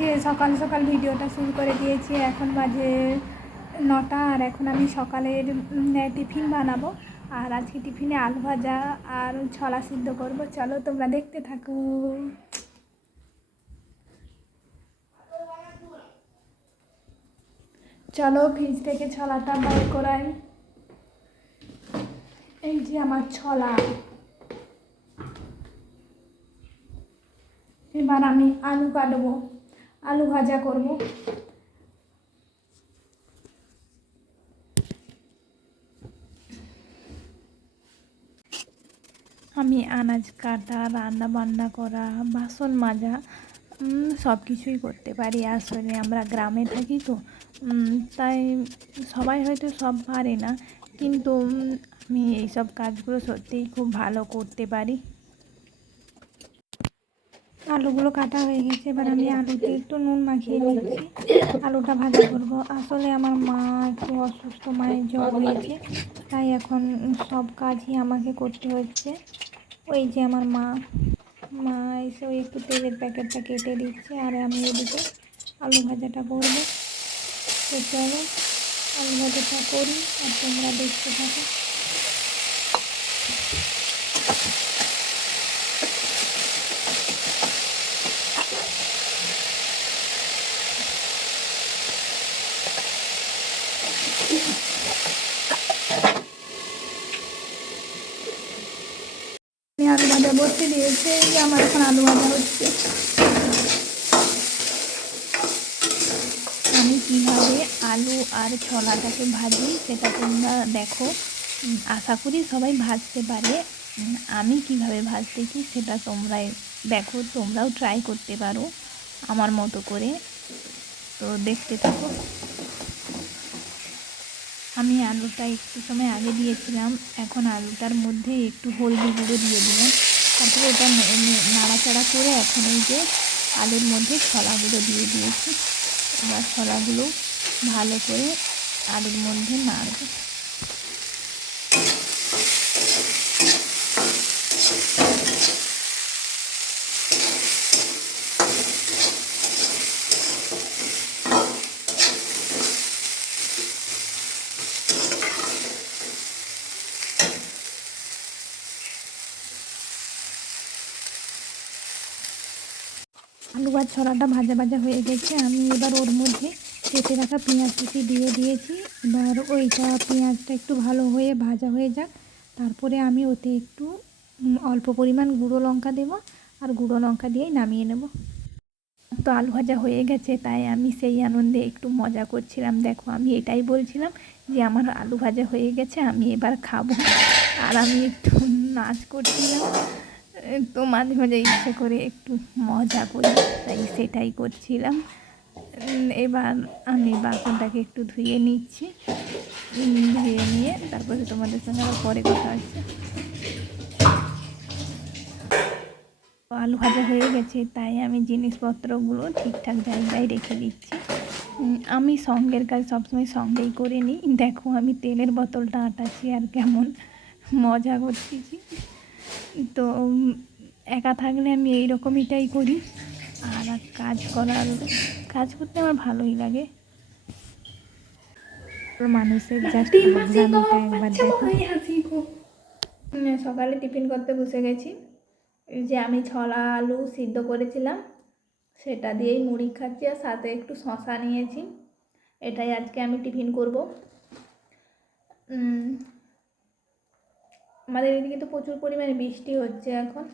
আজকে সকাল সকাল ভিডিওটা শুরু করে দিয়েছি। এখন বাজে নটা আর এখন আমি সকালের টিফিন বানাবো। আর আজকে টিফিনে আলু ভাজা আর ছলা সিদ্ধ করব। চলো তোমরা দেখতে থাকো। চলো ফ্রিজ থেকে ছলাটা বের করাই। এই যে আমার ছলা। এবার আমি আলু কাটবো। আলু ভাজা করব। আমি আনাজ কাটা, রান্না বান্না করা, বাসন মাজা সব কিছুই করতে পারি আসলে। আমরা গ্রামে থাকি তো তাই সবাই হয়তো সব পারে না। কিন্তু আমি এইসব কাজগুলো সত্যিই খুব ভালো করতে পারি। আলুগুলো কাটা হয়ে গেছে। এবার আমি আলুতে একটু নুন মাখিয়ে নিচ্ছি। আলুটা ভাজা করব। আসলে আমার মা একটু অসুস্থ, মায়ের জ্বর হয়েছে। তাই এখন সব কাজই আমাকে করতে হচ্ছে। ওই যে আমার মা মা এসে ওই একটু তেলের প্যাকেটটা কেটে দিচ্ছে। আর আমি এদিকে আলু ভাজাটা করব। তো চলো, আলু ভাজাটা করি আর তোমরা দেখতে থাকো আমি বসতে দিয়েছে এই আমার এখন আলু ভাজা হচ্ছে। আমি কীভাবে আলু আর ছোলাটাকে ভাজি, সেটা তোমরা দেখো। আশা করি সবাই ভাজতে পারে। আমি কীভাবে ভাজতেছি সেটা তোমরাই দেখো, তোমরাও ট্রাই করতে পারো আমার মতো করে। তো দেখতে থাকো। আমি আলুটা একটু সময় আগে দিয়েছিলাম, এখন আলুটার মধ্যে একটু হলদি গুঁড়ো দিয়ে দিলাম। তারপরে ওটা নাড়াচাড়া করে এখন এই যে আলুর মধ্যে ছলাগুলো দিয়ে দিয়েছি। এবার ছলাগুলো ভালো করে আলুর মধ্যে নাড়বে। আলু আর ছড়াটা ভাজা ভাজা হয়ে গেছে। আমি এবার ওর মধ্যে কেটে রাখা পেঁয়াজ কুচি দিয়ে দিয়েছি। এবার ওইটা পেঁয়াজটা একটু ভালো হয়ে ভাজা হয়ে যাক। তারপরে আমি ওতে একটু অল্প পরিমাণ গুঁড়ো লঙ্কা দেবো আর গুঁড়ো লঙ্কা দিয়েই নামিয়ে নেব। তো আলু ভাজা হয়ে গেছে, তাই আমি সেই আনন্দে একটু মজা করছিলাম। দেখো, আমি এটাই বলছিলাম যে আমার আলু ভাজা হয়ে গেছে, আমি এবার খাব। আর আমি একটু নাচ করছিলাম। তো মাঝে মাঝে ইচ্ছে করে একটু মজা করি, তাই সেটাই করছিলাম। এবার আমি বাসনটাকে একটু ধুয়ে নিচ্ছি। ধুয়ে নিয়ে তারপরে তোমাদের সঙ্গে আবার পরে কথা হচ্ছে। আলু ভাজা হয়ে গেছে, তাই আমি জিনিসপত্রগুলো ঠিকঠাক জায়গায় রেখে দিচ্ছি। আমি সঙ্গের কাজ সবসময় সঙ্গেই করে নিই। দেখো আমি তেলের বোতলটা আটাচ্ছি আর কেমন মজা করতেছি তো একা থাকলে আমি এই রকমইটাই করি। আর কাজ করার কাজ করতে আমার ভালোই লাগে। মানুষের জাস্ট ভাবনামিটা একবার দেখো। সকালে টিফিন করতে বসে গেছি। যে আমি ছলা আলু সিদ্ধ করেছিলাম সেটা দিয়েই মুড়ি খাচ্ছি আর সাথে একটু শশা নিয়েছি। এটাই আজকে আমি টিফিন করব। আমাদের এদিকে তো প্রচুর পরিমাণে বৃষ্টি হচ্ছে এখন।